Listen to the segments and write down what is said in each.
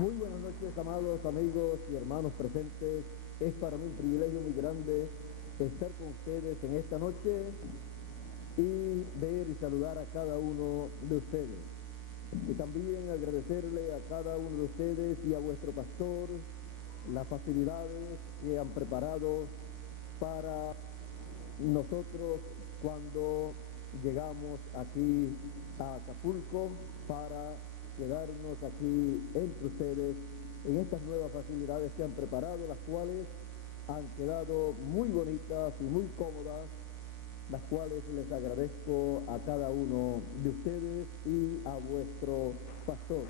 Muy buenas noches, amados amigos y hermanos presentes. Es para mí un privilegio muy grande estar con ustedes en esta noche y ver y saludar a cada uno de ustedes. Y también agradecerle a cada uno de ustedes y a vuestro pastor las facilidades que han preparado para nosotros cuando llegamos aquí a Acapulco para quedarnos aquí entre ustedes en estas nuevas facilidades que han preparado, las cuales han quedado muy bonitas y muy cómodas, las cuales les agradezco a cada uno de ustedes y a vuestro pastor.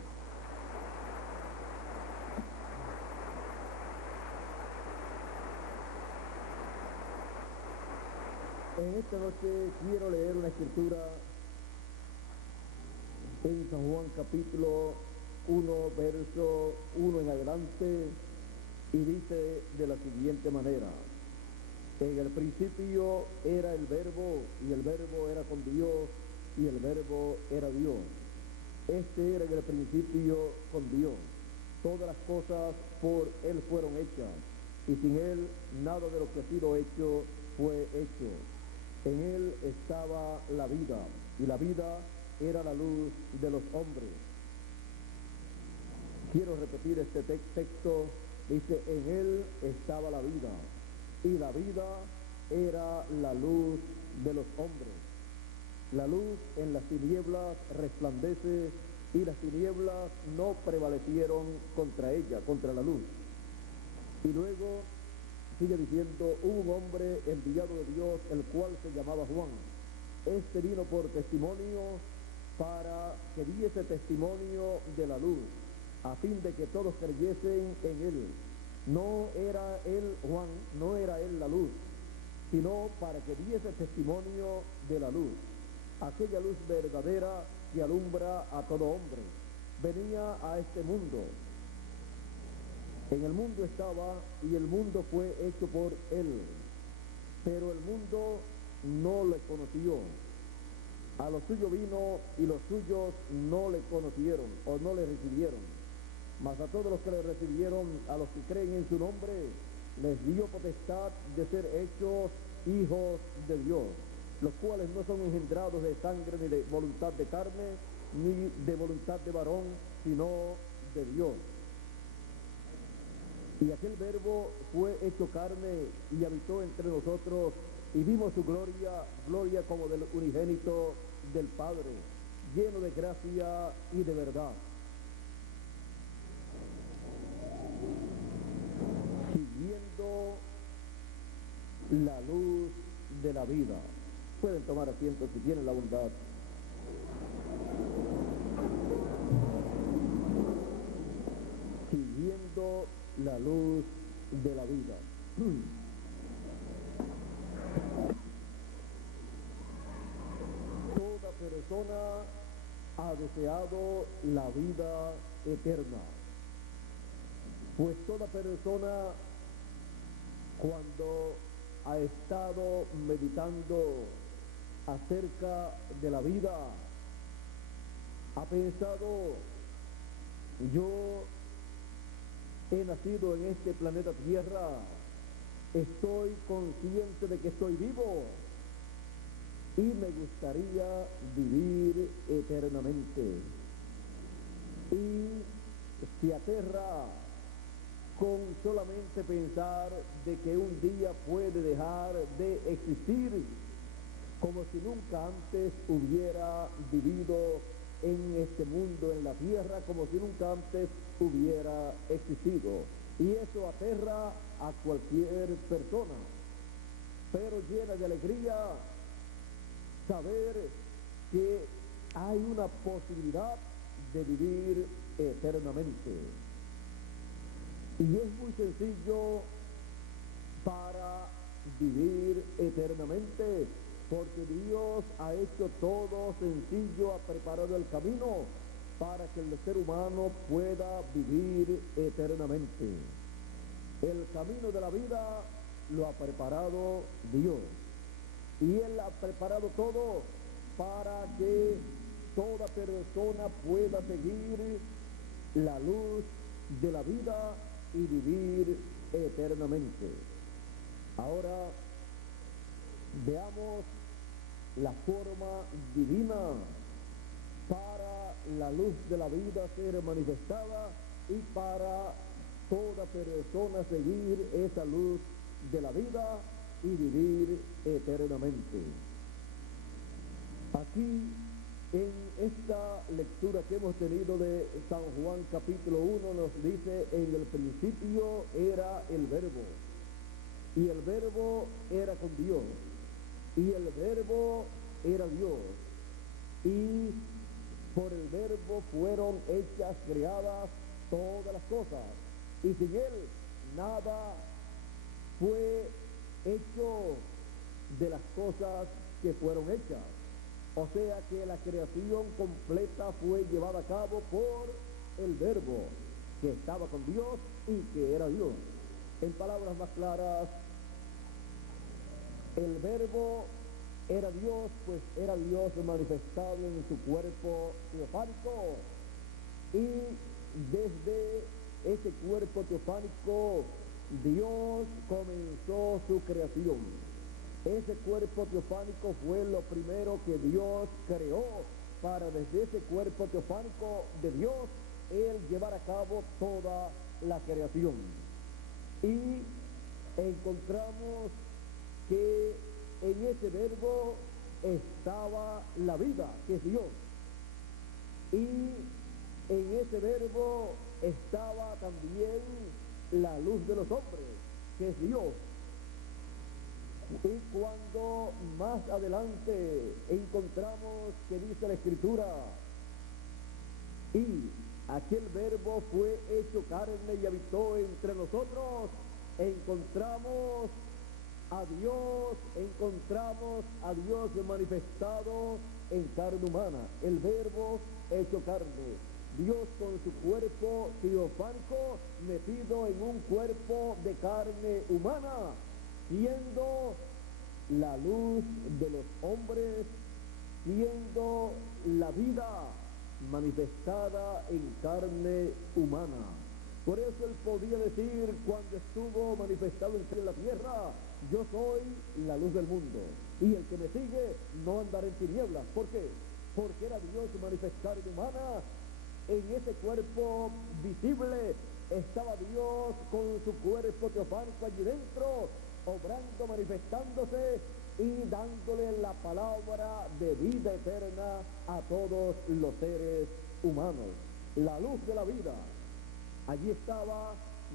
En esta noche quiero leer una escritura en San Juan capítulo 1, verso 1 en adelante, y dice de la siguiente manera: en el principio era el verbo, y el verbo era con Dios, y el verbo era Dios. Este era en el principio con Dios. Todas las cosas por Él fueron hechas, y sin Él nada de lo que ha sido hecho fue hecho. En Él estaba la vida, y la vida era la luz de los hombres. Quiero repetir este texto. Dice: en Él estaba la vida, y la vida era la luz de los hombres. La luz en las tinieblas resplandece, y las tinieblas no prevalecieron contra ella, contra la luz. Y luego sigue diciendo: hubo un hombre enviado de Dios, el cual se llamaba Juan. Este vino por testimonio, para que diese testimonio de la luz, a fin de que todos creyesen en él. No era él, Juan, no era él la luz, sino para que diese testimonio de la luz, aquella luz verdadera que alumbra a todo hombre. Venía a este mundo. En el mundo estaba, y el mundo fue hecho por él, pero el mundo no le conoció. A lo suyo vino, y los suyos no le conocieron, o no le recibieron. Mas a todos los que le recibieron, a los que creen en su nombre, les dio potestad de ser hechos hijos de Dios, los cuales no son engendrados de sangre, ni de voluntad de carne, ni de voluntad de varón, sino de Dios. Y aquel verbo fue hecho carne y habitó entre nosotros, y vimos su gloria, gloria como del unigénito del Padre, lleno de gracia y de verdad. Siguiendo la luz de la vida. Pueden tomar asiento si tienen la bondad. Siguiendo la luz de la vida. Toda persona ha deseado la vida eterna, pues toda persona, cuando ha estado meditando acerca de la vida, ha pensado: yo he nacido en este planeta Tierra, estoy consciente de que estoy vivo y me gustaría vivir eternamente. Y se aterra con solamente pensar de que un día puede dejar de existir, como si nunca antes hubiera vivido en este mundo, en la tierra, como si nunca antes hubiera existido. Y eso aterra a cualquier persona, pero llena de alegría saber que hay una posibilidad de vivir eternamente. Y es muy sencillo para vivir eternamente, porque Dios ha hecho todo sencillo, ha preparado el camino para que el ser humano pueda vivir eternamente. El camino de la vida lo ha preparado Dios, y Él ha preparado todo para que toda persona pueda seguir la luz de la vida y vivir eternamente. Ahora veamos la forma divina para la luz de la vida ser manifestada y para toda persona seguir esa luz de la vida y vivir eternamente. Aquí, en esta lectura que hemos tenido de San Juan capítulo 1, nos dice: en el principio era el Verbo, y el Verbo era con Dios, y el Verbo era Dios, y por el Verbo fueron hechas, creadas todas las cosas, y sin Él nada fue hecho de las cosas que fueron hechas. O sea que la creación completa fue llevada a cabo por el Verbo, que estaba con Dios y que era Dios. En palabras más claras, el Verbo era Dios, pues era Dios manifestado en su cuerpo teofánico, y desde ese cuerpo teofánico Dios comenzó su creación. Ese cuerpo teofánico fue lo primero que Dios creó, para desde ese cuerpo teofánico de Dios Él llevar a cabo toda la creación. Y encontramos que en ese Verbo estaba la vida, que es Dios, y en ese Verbo estaba también la luz de los hombres, que es Dios. Y cuando más adelante encontramos que dice la Escritura: y aquel Verbo fue hecho carne y habitó entre nosotros, encontramos a Dios manifestado en carne humana, el Verbo hecho carne, Dios con su cuerpo teofánico metido en un cuerpo de carne humana, siendo la luz de los hombres, siendo la vida manifestada en carne humana. Por eso Él podía decir, cuando estuvo manifestado entre la tierra: yo soy la luz del mundo, y el que me sigue no andará en tinieblas. ¿Por qué? Porque era Dios manifestado en humana. En ese cuerpo visible estaba Dios con su cuerpo teofánico allí dentro, obrando, manifestándose y dándole la palabra de vida eterna a todos los seres humanos. La luz de la vida allí estaba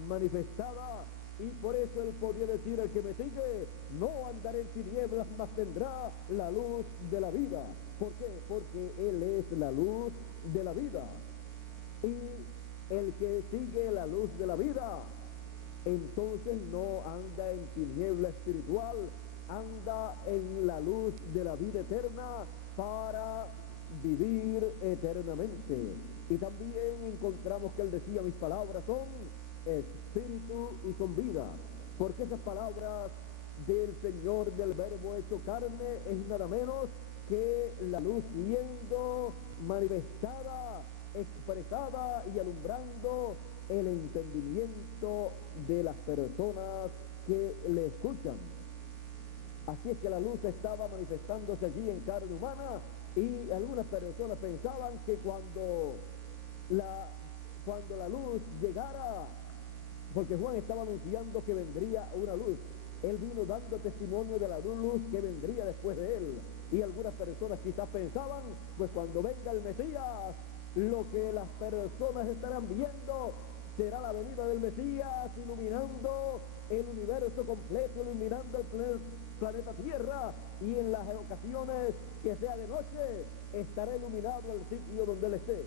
manifestada, y por eso Él podía decir: el que me sigue no andará en tinieblas, mas tendrá la luz de la vida. ¿Por qué? Porque Él es la luz de la vida. Y el que sigue la luz de la vida, entonces no anda en tiniebla espiritual, anda en la luz de la vida eterna para vivir eternamente. Y también encontramos que Él decía: mis palabras son espíritu y son vida, porque esas palabras del Señor, del Verbo hecho carne, es nada menos que la luz siendo manifestada, expresada y alumbrando el entendimiento de las personas que le escuchan. Así es que la luz estaba manifestándose allí en carne humana, y algunas personas pensaban que cuando la luz llegara, porque Juan estaba anunciando que vendría una luz, él vino dando testimonio de la luz que vendría después de él, y algunas personas quizás pensaban: pues cuando venga el Mesías, lo que las personas estarán viendo será la venida del Mesías, iluminando el universo completo, iluminando el planeta Tierra, y en las ocasiones que sea de noche estará iluminado el sitio donde Él esté,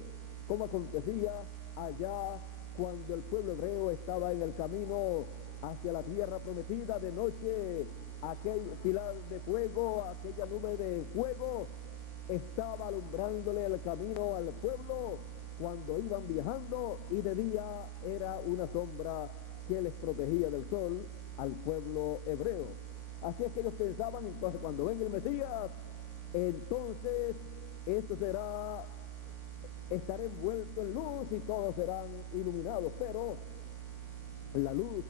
como acontecía allá cuando el pueblo hebreo estaba en el camino hacia la tierra prometida. De noche aquel pilar de fuego, aquella nube de fuego estaba alumbrándole el camino al pueblo cuando iban viajando, y de día era una sombra que les protegía del sol al pueblo hebreo. Así es que ellos pensaban: entonces cuando venga el Mesías, entonces esto será estará envuelto en luz y todos serán iluminados, pero la luz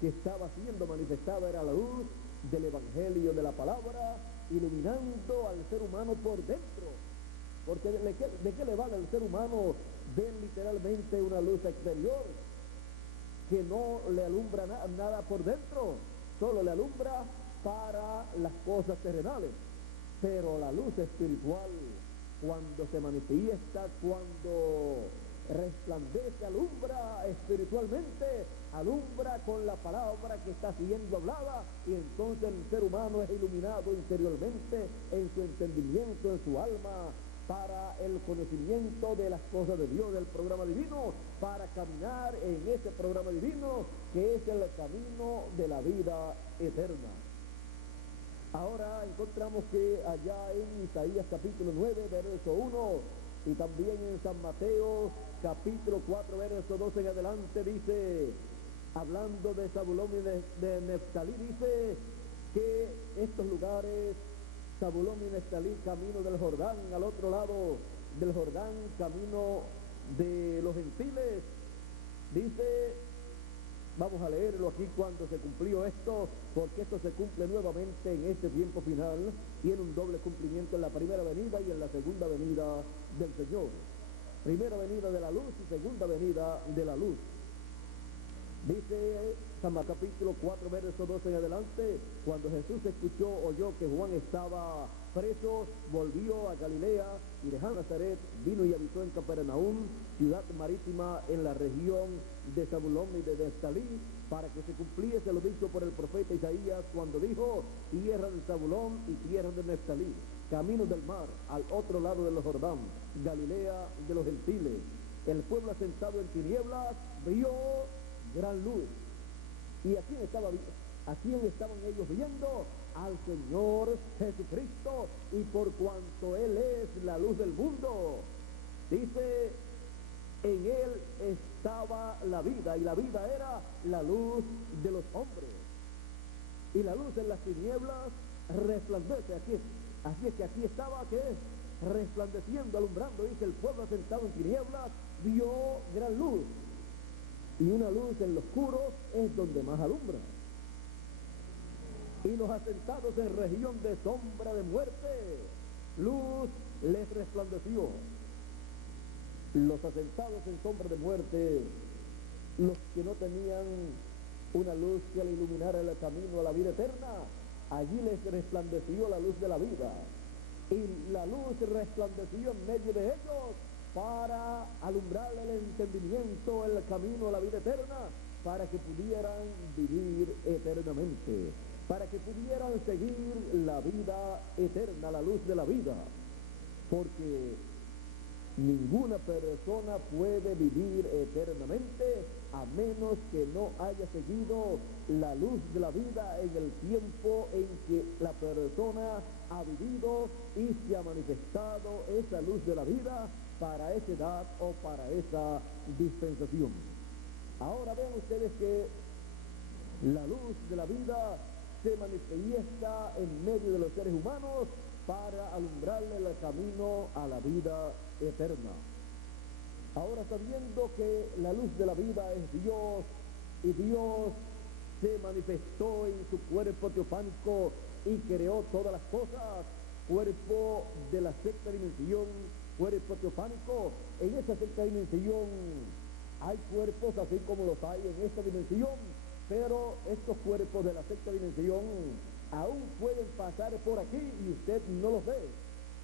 que estaba siendo manifestada era la luz del Evangelio de la palabra, iluminando al ser humano por dentro. Porque ¿de qué le vale al ser humano ver literalmente una luz exterior que no le alumbra nada por dentro? Solo le alumbra para las cosas terrenales. Pero la luz espiritual, cuando se manifiesta, cuando resplandece, alumbra espiritualmente, alumbra con la palabra que está siendo hablada, y entonces el ser humano es iluminado interiormente en su entendimiento, en su alma, para el conocimiento de las cosas de Dios, del programa divino, para caminar en ese programa divino que es el camino de la vida eterna. Ahora encontramos que allá en Isaías capítulo 9, verso 1, y también en San Mateo capítulo 4, verso 12 en adelante, dice, hablando de Zabulón y de Neftalí, dice que estos lugares, Zabulón y Neftalí, camino del Jordán, al otro lado del Jordán, camino de los gentiles, dice, vamos a leerlo aquí cuando se cumplió esto, porque esto se cumple nuevamente en este tiempo final, tiene un doble cumplimiento en la primera venida y en la segunda venida del Señor. Primera venida de la luz y segunda venida de la luz. Dice San Mateo capítulo 4, verso 12 en adelante, cuando Jesús oyó que Juan estaba preso, volvió a Galilea y dejando Nazaret, vino y habitó en Capernaum, ciudad marítima en la región de Zabulón y de Neftalí, para que se cumpliese lo dicho por el profeta Isaías cuando dijo, tierra de Zabulón y tierra de Neftalí, camino del mar, al otro lado del Jordán, Galilea de los gentiles. El pueblo asentado en tinieblas vio gran luz. ¿Y a quién estaban ellos viendo? Al Señor Jesucristo, y por cuanto Él es la luz del mundo, dice, en Él estaba la vida, y la vida era la luz de los hombres. Y la luz en las tinieblas resplandece. Así es que aquí estaba, ¿qué es? Resplandeciendo, alumbrando. Dice, el pueblo asentado en tinieblas vio gran luz. Y una luz en lo oscuro es donde más alumbra. Y los asentados en región de sombra de muerte, luz les resplandeció. Los asentados en sombra de muerte, los que no tenían una luz que le iluminara el camino a la vida eterna, allí les resplandeció la luz de la vida. Y la luz resplandeció en medio de ellos para alumbrar el entendimiento, el camino a la vida eterna, para que pudieran vivir eternamente, para que pudieran seguir la vida eterna, la luz de la vida, porque ninguna persona puede vivir eternamente a menos que no haya seguido la luz de la vida en el tiempo en que la persona ha vivido y se ha manifestado esa luz de la vida para esa edad o para esa dispensación. Ahora vean ustedes que la luz de la vida se manifiesta en medio de los seres humanos para alumbrarle el camino a la vida eterna. Ahora, sabiendo que la luz de la vida es Dios, y Dios se manifestó en su cuerpo teofánico y creó todas las cosas, cuerpo de la sexta dimensión, cuerpo teofánico, en esa sexta dimensión hay cuerpos así como los hay en esta dimensión, pero estos cuerpos de la sexta dimensión aún pueden pasar por aquí y usted no los ve,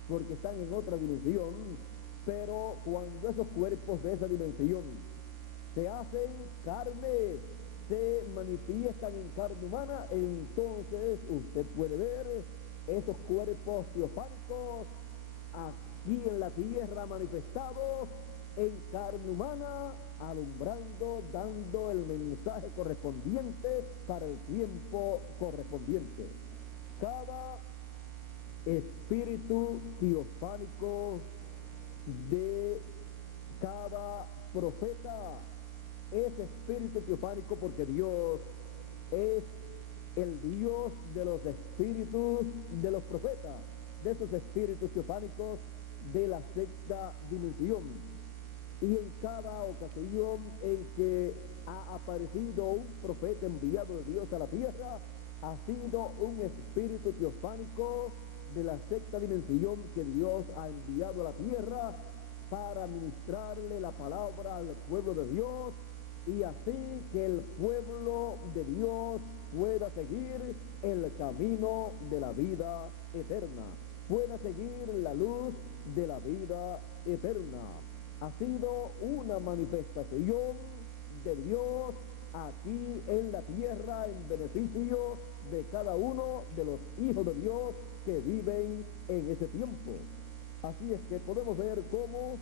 porque están en otra dimensión, pero cuando esos cuerpos de esa dimensión se hacen carne, se manifiestan en carne humana, entonces usted puede ver esos cuerpos teofánicos aquí en la tierra manifestados en carne humana, alumbrando, dando el mensaje correspondiente para el tiempo correspondiente. Cada espíritu teofánico de cada profeta es espíritu teofánico, porque Dios es el Dios de los espíritus de los profetas. De esos espíritus teofánicos de la sexta dimensión. Y en cada ocasión en que ha aparecido un profeta enviado de Dios a la tierra, ha sido un espíritu teofánico de la sexta dimensión que Dios ha enviado a la tierra para ministrarle la palabra al pueblo de Dios, y así que el pueblo de Dios pueda seguir el camino de la vida eterna, pueda seguir la luz de la vida eterna. Ha sido una manifestación de Dios aquí en la tierra en beneficio de cada uno de los hijos de Dios que viven en ese tiempo. Así es que podemos ver cómo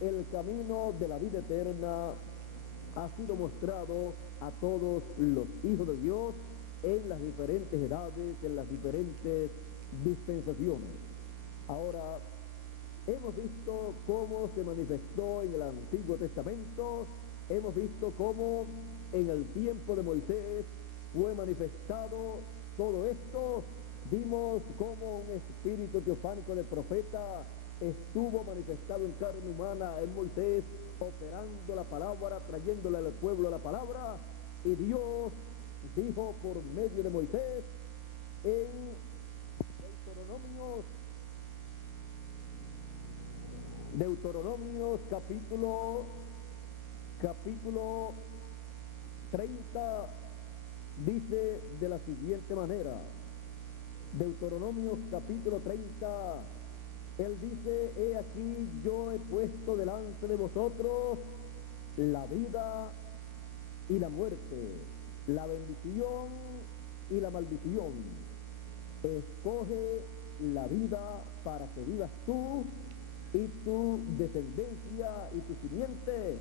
el camino de la vida eterna ha sido mostrado a todos los hijos de Dios en las diferentes edades, en las diferentes dispensaciones. Ahora, hemos visto cómo se manifestó en el Antiguo Testamento, hemos visto cómo en el tiempo de Moisés fue manifestado todo esto, vimos cómo un espíritu teofánico de profeta estuvo manifestado en carne humana en Moisés, operando la palabra, trayéndole al pueblo la palabra, y Dios dijo por medio de Moisés en Deuteronomios capítulo 30, dice de la siguiente manera. Deuteronomios capítulo 30, él dice: he aquí yo he puesto delante de vosotros la vida y la muerte, la bendición y la maldición. Escoge la vida para que vivas tú y tu descendencia y tu simiente.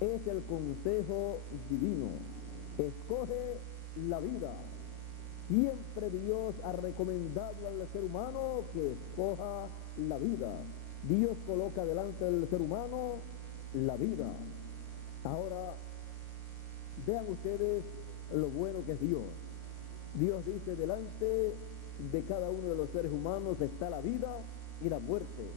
Es el consejo divino. Escoge la vida. Siempre Dios ha recomendado al ser humano que escoja la vida. Dios coloca delante del ser humano la vida. Ahora, vean ustedes lo bueno que es Dios. Dios dice: delante de cada uno de los seres humanos está la vida y la muerte.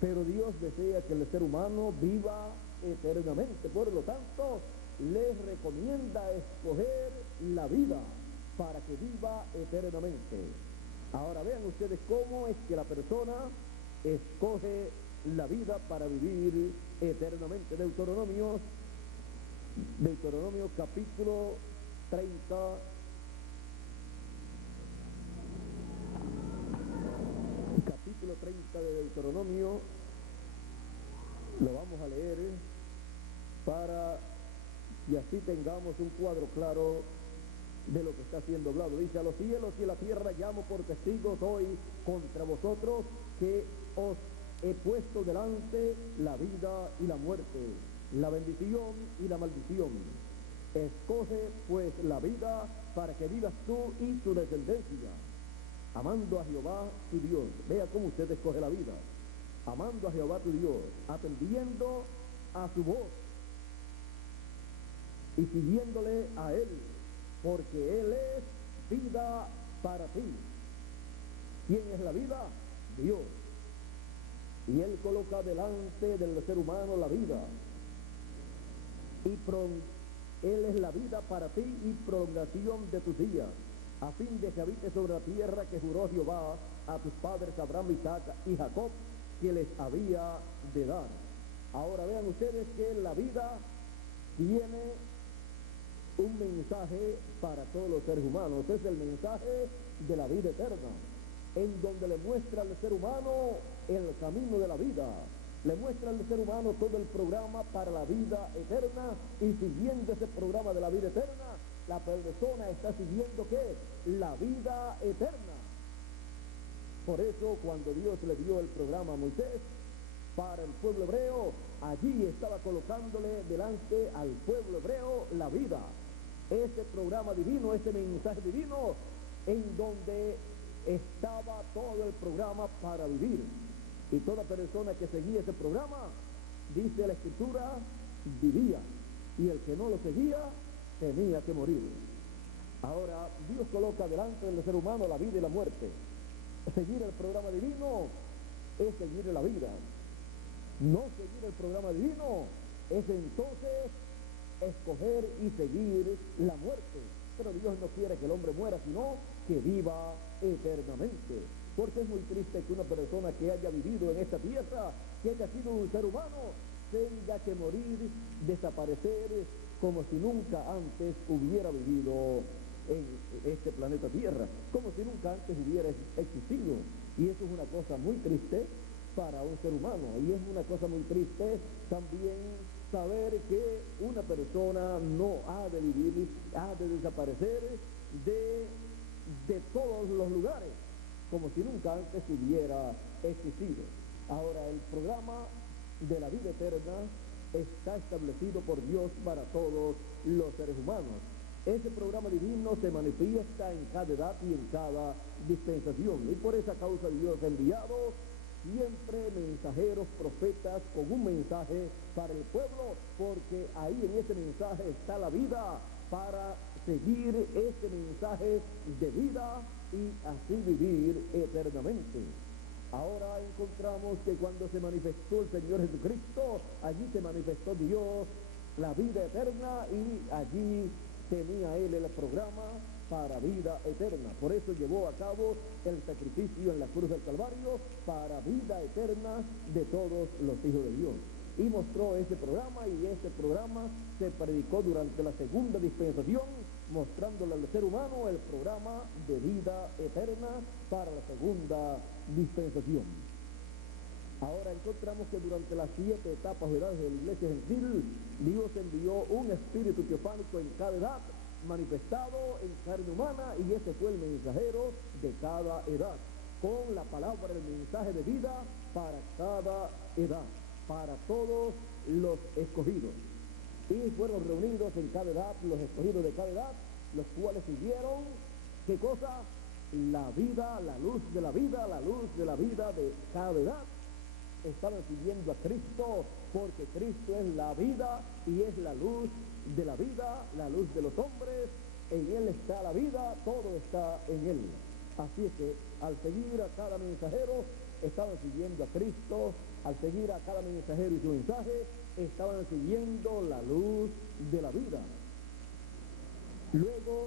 Pero Dios desea que el ser humano viva eternamente. Por lo tanto, les recomienda escoger la vida para que viva eternamente. Ahora vean ustedes cómo es que la persona escoge la vida para vivir eternamente. Deuteronomio capítulo 30, capítulo 30 de Deuteronomio, lo vamos a leer para que así tengamos un cuadro claro de lo que está siendo hablado. Dice: a los cielos y a la tierra llamo por testigos hoy contra vosotros, que os he puesto delante la vida y la muerte, la bendición y la maldición. Escoge pues la vida para que vivas tú y tu descendencia, amando a Jehová tu Dios. Vea cómo usted escoge la vida: amando a Jehová tu Dios, atendiendo a su voz y siguiéndole a él, porque él es vida para ti. ¿Quién es la vida? Dios. Y él coloca delante del ser humano la vida, y él es la vida para ti y prolongación de tus días, a fin de que habites sobre la tierra que juró Jehová a tus padres Abraham, Isaac y Jacob, que les había de dar. Ahora vean ustedes que la vida tiene un mensaje para todos los seres humanos. Es el mensaje de la vida eterna, en donde le muestra al ser humano el camino de la vida, le muestra al ser humano todo el programa para la vida eterna, y siguiendo ese programa de la vida eterna, la persona está siguiendo ¿qué? La vida eterna. Por eso, cuando Dios le dio el programa a Moisés para el pueblo hebreo, allí estaba colocándole delante al pueblo hebreo la vida, ese programa divino, ese mensaje divino, en donde estaba todo el programa para vivir. Y toda persona que seguía ese programa, dice la Escritura, vivía, y el que no lo seguía tenía que morir. Ahora, Dios coloca delante del ser humano la vida y la muerte. Seguir el programa divino es seguir la vida. No seguir el programa divino es entonces escoger y seguir la muerte. Pero Dios no quiere que el hombre muera, sino que viva eternamente. Porque es muy triste que una persona que haya vivido en esta tierra, que haya sido un ser humano, tenga que morir, desaparecer, como si nunca antes hubiera vivido en este planeta Tierra, como si nunca antes hubiera existido. Y eso es una cosa muy triste para un ser humano. Y es una cosa muy triste también saber que una persona no ha de vivir, ha de desaparecer de todos los lugares, como si nunca antes hubiera existido. Ahora, el programa de la vida eterna está establecido por Dios para todos los seres humanos. Ese programa divino se manifiesta en cada edad y en cada dispensación. Y por esa causa Dios ha enviado siempre mensajeros, profetas, con un mensaje para el pueblo, porque ahí en ese mensaje está la vida, para seguir ese mensaje de vida y así vivir eternamente. Ahora encontramos que cuando se manifestó el Señor Jesucristo, allí se manifestó Dios, la vida eterna, y allí tenía Él el programa para vida eterna. Por eso llevó a cabo el sacrificio en la cruz del Calvario para vida eterna de todos los hijos de Dios. Y mostró ese programa, y ese programa se predicó durante la segunda dispensación, mostrándole al ser humano el programa de vida eterna para la segunda dispensación. Ahora encontramos que durante las 7 etapas de edad de la iglesia gentil, Dios envió un espíritu teofánico en cada edad, manifestado en carne humana, y ese fue el mensajero de cada edad, con la palabra, el mensaje de vida para cada edad, para todos los escogidos. Y fueron reunidos en cada edad los escogidos de cada edad, los cuales siguieron, ¿qué cosa? La vida, la luz de la vida, la luz de la vida de cada edad. Estaban siguiendo a Cristo, porque Cristo es la vida y es la luz de la vida, la luz de los hombres. En Él está la vida, todo está en Él. Así es que al seguir a cada mensajero, estaban siguiendo a Cristo. Al seguir a cada mensajero y su mensaje, estaban siguiendo la luz de la vida. Luego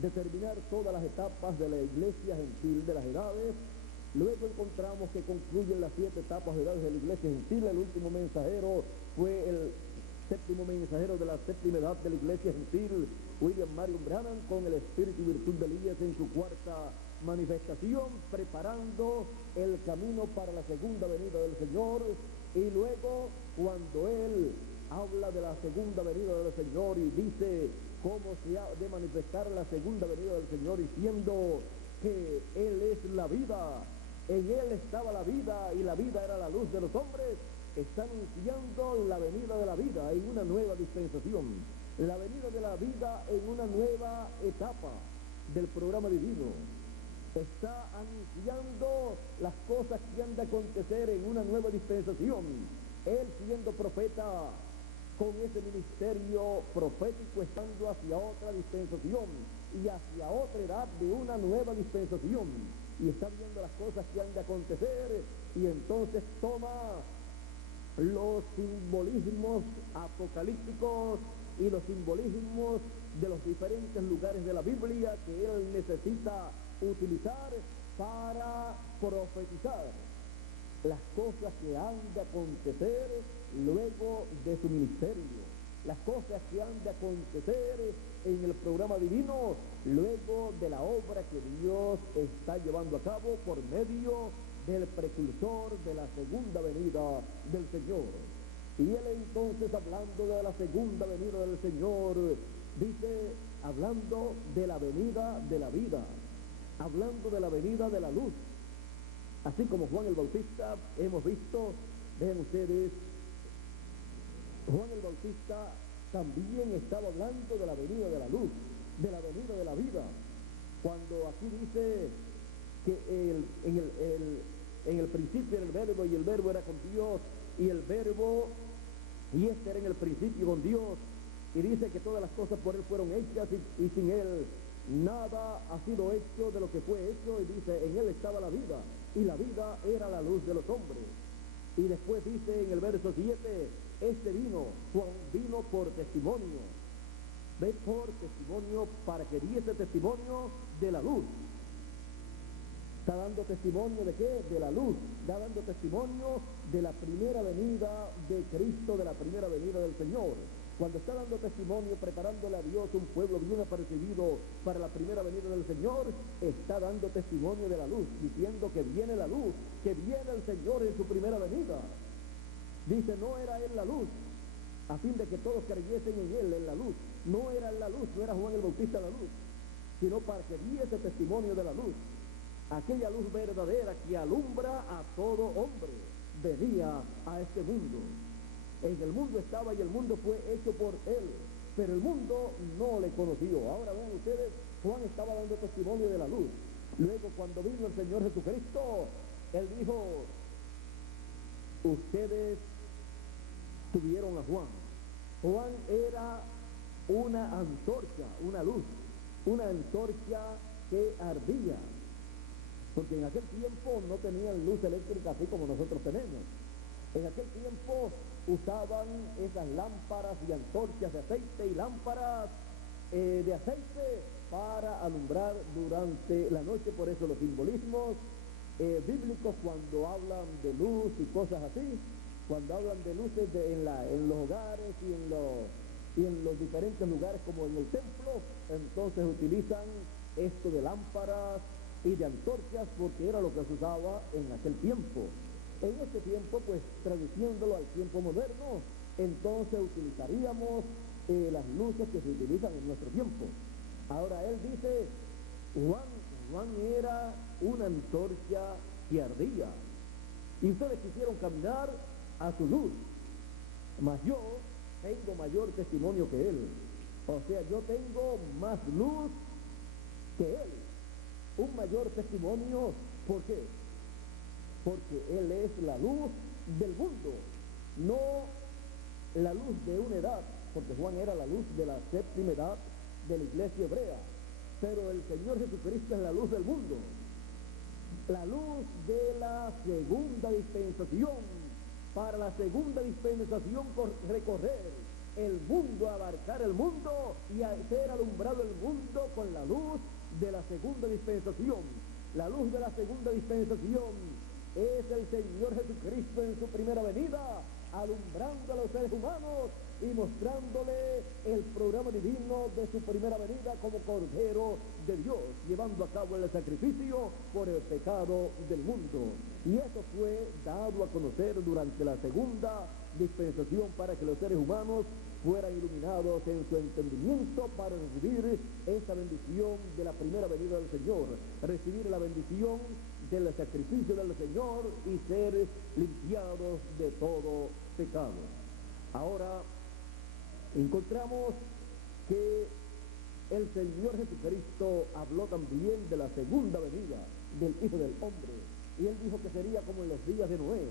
de terminar todas las etapas de la iglesia gentil de las edades, luego encontramos que concluyen las 7 etapas de edades de la iglesia gentil. El último mensajero fue el séptimo mensajero de la séptima edad de la iglesia gentil, William Marion Branham, con el espíritu y virtud de Elías en su cuarta manifestación, preparando el camino para la segunda venida del Señor. Y luego, cuando él habla de la segunda venida del Señor y dice cómo se ha de manifestar la segunda venida del Señor, diciendo que Él es la vida, en Él estaba la vida y la vida era la luz de los hombres, está anunciando la venida de la vida en una nueva dispensación, la venida de la vida en una nueva etapa del programa divino. Está anunciando las cosas que han de acontecer en una nueva dispensación. Él, siendo profeta, con ese ministerio profético, estando hacia otra dispensación y hacia otra edad de una nueva dispensación, y está viendo las cosas que han de acontecer, y entonces toma los simbolismos apocalípticos y los simbolismos de los diferentes lugares de la Biblia que él necesita utilizar para profetizar las cosas que han de acontecer luego de su ministerio, las cosas que han de acontecer en el programa divino luego de la obra que Dios está llevando a cabo por medio del precursor de la segunda venida del Señor. Y él entonces, hablando de la segunda venida del Señor, dice, hablando de la venida de la vida, hablando de la venida de la luz, así como Juan el Bautista, hemos visto, vean ustedes, Juan el Bautista también estaba hablando de la venida de la luz, de la venida de la vida, cuando aquí dice que en el principio era el verbo, y el verbo era con Dios, y el verbo, y este era en el principio con Dios, y dice que todas las cosas por él fueron hechas, y sin él nada ha sido hecho de lo que fue hecho, y dice, en él estaba la vida, y la vida era la luz de los hombres. Y después dice en el verso 7, este vino, Juan vino por testimonio. Ve, por testimonio, para que diese testimonio de la luz. Está dando testimonio de qué? De la luz. Está dando testimonio de la primera venida de Cristo, de la primera venida del Señor. Cuando está dando testimonio, preparándole a Dios un pueblo bien apercibido para la primera venida del Señor, está dando testimonio de la luz, diciendo que viene la luz, que viene el Señor en su primera venida. Dice, no era Él la luz, a fin de que todos creyesen en Él, en la luz. No era la luz, no era Juan el Bautista la luz, sino para que diese testimonio de la luz. Aquella luz verdadera que alumbra a todo hombre, venía a este mundo. En el mundo estaba y el mundo fue hecho por Él, pero el mundo no le conoció. Ahora vean ustedes, Juan estaba dando testimonio de la luz. Luego, cuando vino el Señor Jesucristo, Él dijo, ustedes tuvieron a Juan. Juan era una antorcha, una luz, una antorcha que ardía, porque en aquel tiempo no tenían luz eléctrica así como nosotros tenemos. En aquel tiempo usaban esas lámparas y antorchas de aceite y lámparas de aceite para alumbrar durante la noche. Por eso los simbolismos bíblicos, cuando hablan de luz y cosas así, cuando hablan de luces en los hogares y en los diferentes lugares como en el templo, entonces utilizan esto de lámparas y de antorchas porque era lo que se usaba en aquel tiempo. En este tiempo, pues traduciéndolo al tiempo moderno, entonces utilizaríamos las luces que se utilizan en nuestro tiempo. Ahora él dice, Juan era una antorcha que ardía, y ustedes quisieron caminar a su luz, mas yo tengo mayor testimonio que él. O sea, yo tengo más luz que él, un mayor testimonio. ¿Por qué? Porque Él es la luz del mundo, no la luz de una edad, porque Juan era la luz de la séptima edad de la iglesia hebrea, pero el Señor Jesucristo es la luz del mundo, la luz de la segunda dispensación, para la segunda dispensación recorrer el mundo, abarcar el mundo y hacer alumbrado el mundo con la luz de la segunda dispensación. La luz de la segunda dispensación es el Señor Jesucristo en su primera venida, alumbrando a los seres humanos y mostrándole el programa divino de su primera venida como Cordero de Dios, llevando a cabo el sacrificio por el pecado del mundo. Y eso fue dado a conocer durante la segunda dispensación para que los seres humanos fueran iluminados en su entendimiento para recibir esa bendición de la primera venida del Señor, recibir la bendición del sacrificio del Señor y ser limpiados de todo pecado. Ahora encontramos que el Señor Jesucristo habló también de la segunda venida del Hijo del Hombre, y Él dijo que sería como en los días de Noé,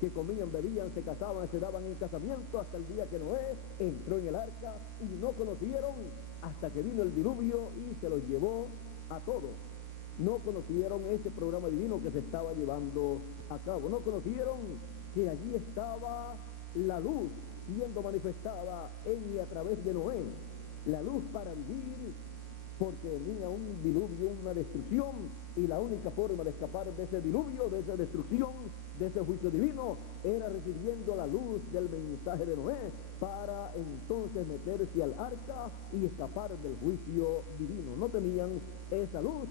que comían, bebían, se casaban, se daban en casamiento hasta el día que Noé entró en el arca y no conocieron hasta que vino el diluvio y se los llevó a todos. No conocieron ese programa divino que se estaba llevando a cabo, no conocieron que allí estaba la luz siendo manifestada en y a través de Noé, la luz para vivir, porque venía un diluvio, una destrucción, y la única forma de escapar de ese diluvio, de esa destrucción, de ese juicio divino, era recibiendo la luz del mensaje de Noé, para entonces meterse al arca y escapar del juicio divino. No tenían esa luz,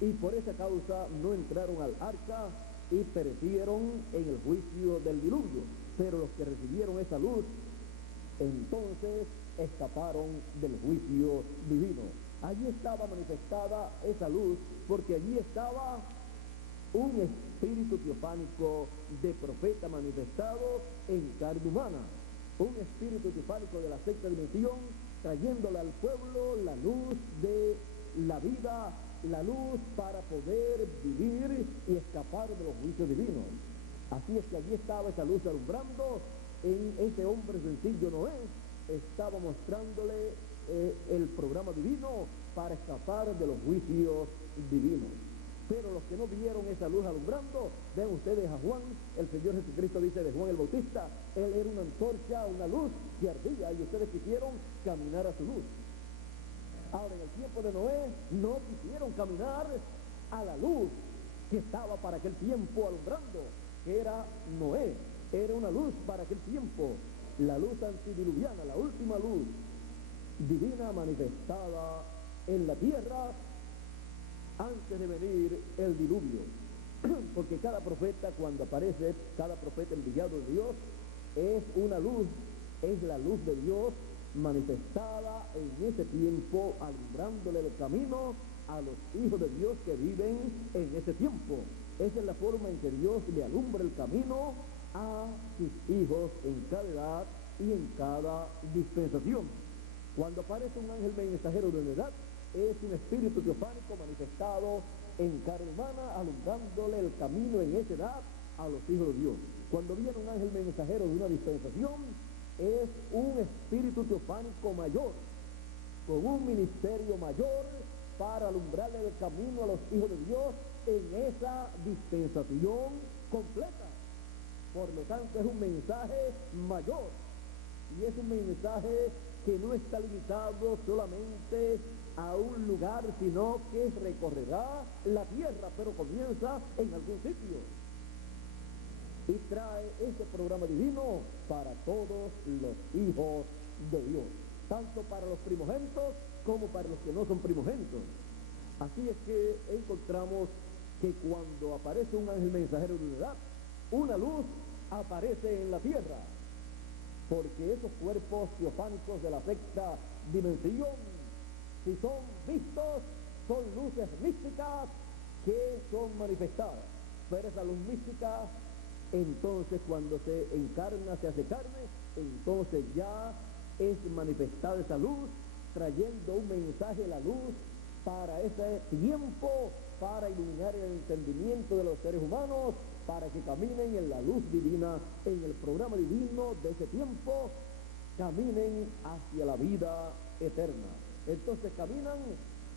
y por esa causa no entraron al arca y perecieron en el juicio del diluvio. Pero los que recibieron esa luz, entonces escaparon del juicio divino. Allí estaba manifestada esa luz, porque allí estaba un espíritu teofánico de profeta manifestado en carne humana, un espíritu teofánico de la sexta dimensión, trayéndole al pueblo la luz de la vida, la luz para poder vivir y escapar de los juicios divinos. Así es que allí estaba esa luz alumbrando en ese hombre sencillo Noé, estaba mostrándole el programa divino para escapar de los juicios divinos. Pero los que no vieron esa luz alumbrando, ven ustedes a Juan, el Señor Jesucristo dice de Juan el Bautista, él era una antorcha, una luz que ardía, y ustedes quisieron caminar a su luz. Ahora, en el tiempo de Noé, no quisieron caminar a la luz que estaba para aquel tiempo alumbrando, que era Noé. Era una luz para aquel tiempo, la luz antediluviana, la última luz divina manifestada en la tierra antes de venir el diluvio. Porque cada profeta, cuando aparece, cada profeta enviado de Dios, es una luz, es la luz de Dios manifestada en ese tiempo, alumbrándole el camino a los hijos de Dios que viven en ese tiempo. Esa es la forma en que Dios le alumbra el camino a sus hijos en cada edad y en cada dispensación. Cuando aparece un ángel mensajero de una edad, es un espíritu teofánico manifestado en carne humana, alumbrándole el camino en esa edad a los hijos de Dios. Cuando viene un ángel mensajero de una dispensación, es un espíritu teofánico mayor, con un ministerio mayor para alumbrarle el camino a los hijos de Dios en esa dispensación completa. Por lo tanto, es un mensaje mayor, y es un mensaje que no está limitado solamente a un lugar, sino que recorrerá la tierra, pero comienza en algún sitio. Y trae este programa divino para todos los hijos de Dios, tanto para los primogénitos como para los que no son primogénitos. Así es que encontramos que cuando aparece un ángel mensajero de una edad, una luz aparece en la tierra, porque esos cuerpos teofánicos de la sexta dimensión, si son vistos, son luces místicas que son manifestadas. Pero esa luz mística, entonces cuando se encarna, se hace carne, entonces ya es manifestada esa luz, trayendo un mensaje, la luz, para ese tiempo, para iluminar el entendimiento de los seres humanos, para que caminen en la luz divina, en el programa divino de ese tiempo, caminen hacia la vida eterna. Entonces caminan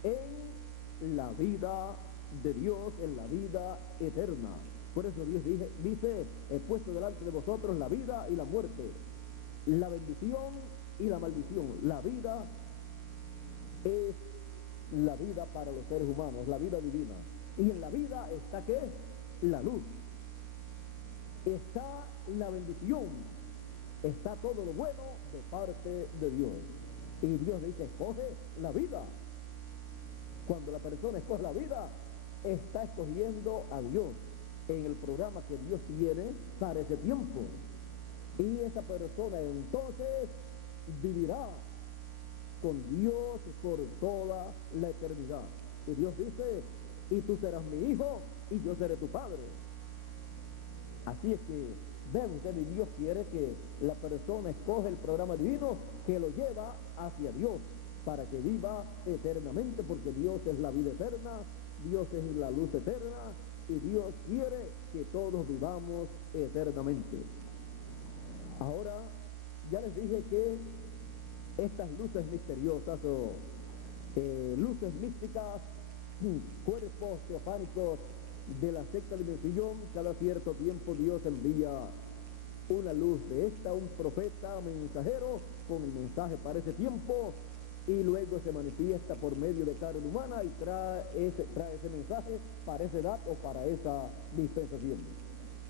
en la vida de Dios, en la vida eterna. Por eso Dios dice, he puesto delante de vosotros la vida y la muerte, la bendición y la maldición. La vida es la vida para los seres humanos, la vida divina. Y en la vida está, ¿qué? La luz. Está la bendición, está todo lo bueno de parte de Dios. Y Dios dice, escoge la vida. Cuando la persona escoge la vida, está escogiendo a Dios en el programa que Dios tiene para ese tiempo. Y esa persona entonces vivirá con Dios por toda la eternidad. Y Dios dice, y tú serás mi hijo y yo seré tu padre. Así es que ven ustedes, Dios quiere que la persona escoge el programa divino que lo lleva hacia Dios para que viva eternamente, porque Dios es la vida eterna, Dios es la luz eterna, y Dios quiere que todos vivamos eternamente. Ahora, ya les dije que estas luces misteriosas o luces místicas, cuerpos teofánicos de la sexta dimensión, cada cierto tiempo Dios envía una luz de esta, un profeta mensajero con el mensaje para ese tiempo, y luego se manifiesta por medio de carne humana y trae ese mensaje para esa edad o para esa dispensación.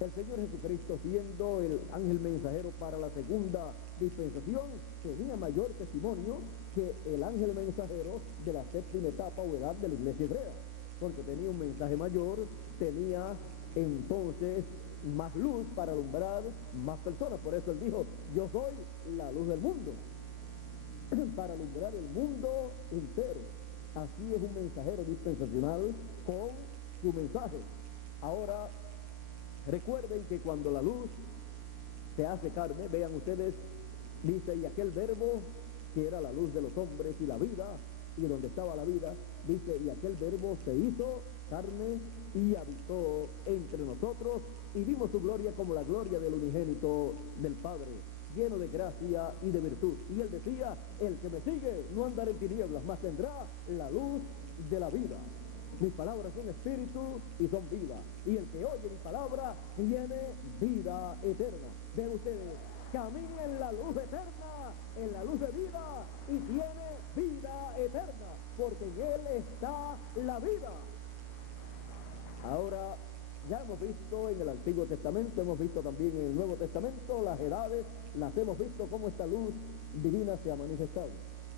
El Señor Jesucristo, siendo el ángel mensajero para la segunda dispensación, tenía mayor testimonio que el ángel mensajero de la séptima etapa o edad de la iglesia hebrea, porque tenía un mensaje mayor, tenía entonces más luz para alumbrar más personas. Por eso él dijo, yo soy la luz del mundo, para alumbrar el mundo entero. Así es un mensajero dispensacional con su mensaje. Ahora, recuerden que cuando la luz se hace carne, vean ustedes, dice, y aquel verbo que era la luz de los hombres y la vida, y donde estaba la vida, dice, y aquel verbo se hizo carne y habitó entre nosotros, y vimos su gloria como la gloria del unigénito del Padre, lleno de gracia y de virtud. Y él decía, el que me sigue no andará en tinieblas, mas tendrá la luz de la vida. Mis palabras son espíritu y son vida. Y el que oye mi palabra tiene vida eterna. Ven ustedes, camina en la luz eterna, en la luz de vida, y tiene vida eterna, porque en él está la vida. Ahora, ya hemos visto en el Antiguo Testamento, hemos visto también en el Nuevo Testamento las edades, las hemos visto cómo esta luz divina se ha manifestado.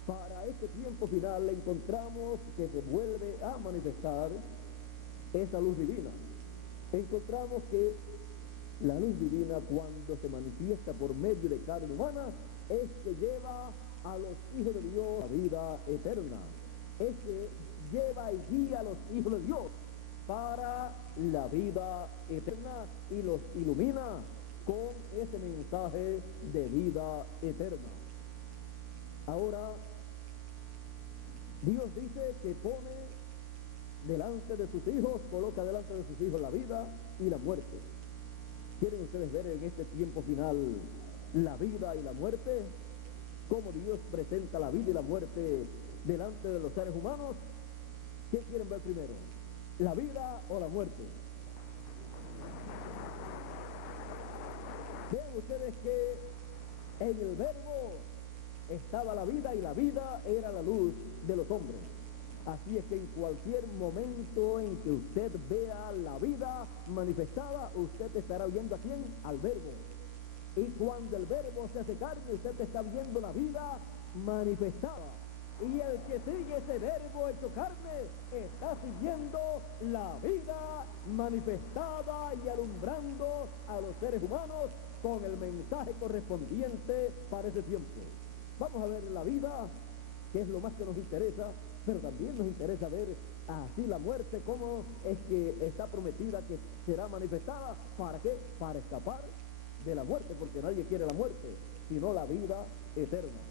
Para este tiempo final encontramos que se vuelve a manifestar esa luz divina. Encontramos que la luz divina, cuando se manifiesta por medio de carne humana, es que lleva a los hijos de Dios la vida eterna. Es que lleva y guía a los hijos de Dios para la vida eterna y los ilumina con ese mensaje de vida eterna. Ahora, Dios dice que pone delante de sus hijos, coloca delante de sus hijos la vida y la muerte. ¿Quieren ustedes ver en este tiempo final la vida y la muerte? ¿Cómo Dios presenta la vida y la muerte delante de los seres humanos? ¿Qué quieren ver primero? ¿La vida o la muerte? Vean ustedes que en el verbo estaba la vida y la vida era la luz de los hombres. Así es que en cualquier momento en que usted vea la vida manifestada, usted estará viendo a quién, al verbo. Y cuando el verbo se hace carne, usted está viendo la vida manifestada. Y el que sigue ese verbo hecho carne está siguiendo la vida manifestada y alumbrando a los seres humanos con el mensaje correspondiente para ese tiempo. Vamos a ver la vida, que es lo más que nos interesa, pero también nos interesa ver así la muerte, cómo es que está prometida que será manifestada. ¿Para qué? Para escapar de la muerte, porque nadie quiere la muerte, sino la vida eterna.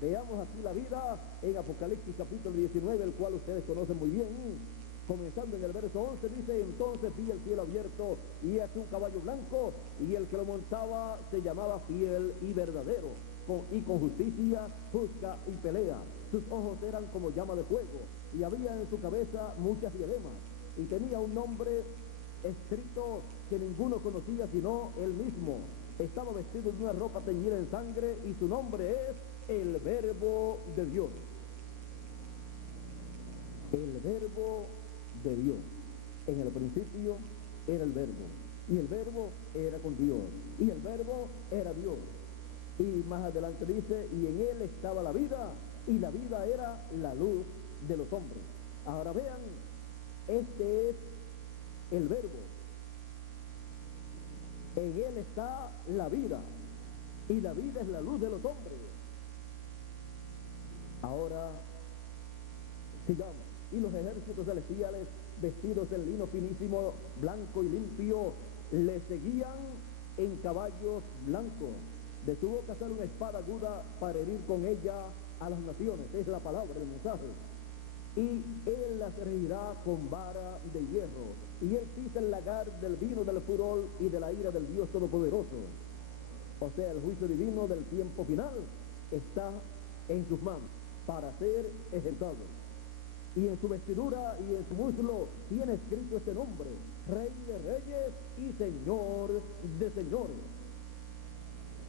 Veamos aquí la vida en Apocalipsis capítulo 19, el cual ustedes conocen muy bien. Comenzando en el verso 11, dice: entonces vi el cielo abierto, y aquí un caballo blanco, y el que lo montaba se llamaba Fiel y Verdadero, y con justicia juzga y pelea. Sus ojos eran como llama de fuego, y había en su cabeza muchas diademas, y tenía un nombre escrito que ninguno conocía sino él mismo. Estaba vestido de una ropa teñida en sangre, y su nombre es el Verbo de Dios. El Verbo de Dios. En el principio era el Verbo, y el Verbo era con Dios, y el Verbo era Dios. Y más adelante dice: y en él estaba la vida, y la vida era la luz de los hombres. Ahora vean, este es el Verbo. En él está la vida, y la vida es la luz de los hombres. Ahora, sigamos. Y los ejércitos celestiales, vestidos en lino finísimo, blanco y limpio, le seguían en caballos blancos. De su boca sale una espada aguda para herir con ella a las naciones. Es la palabra, el mensaje. Y él las regirá con vara de hierro, y él pisa el lagar del vino del furor y de la ira del Dios Todopoderoso. O sea, el juicio divino del tiempo final está en sus manos para ser ejecutado. Y en su vestidura y en su muslo tiene escrito este nombre: Rey de Reyes y Señor de Señores.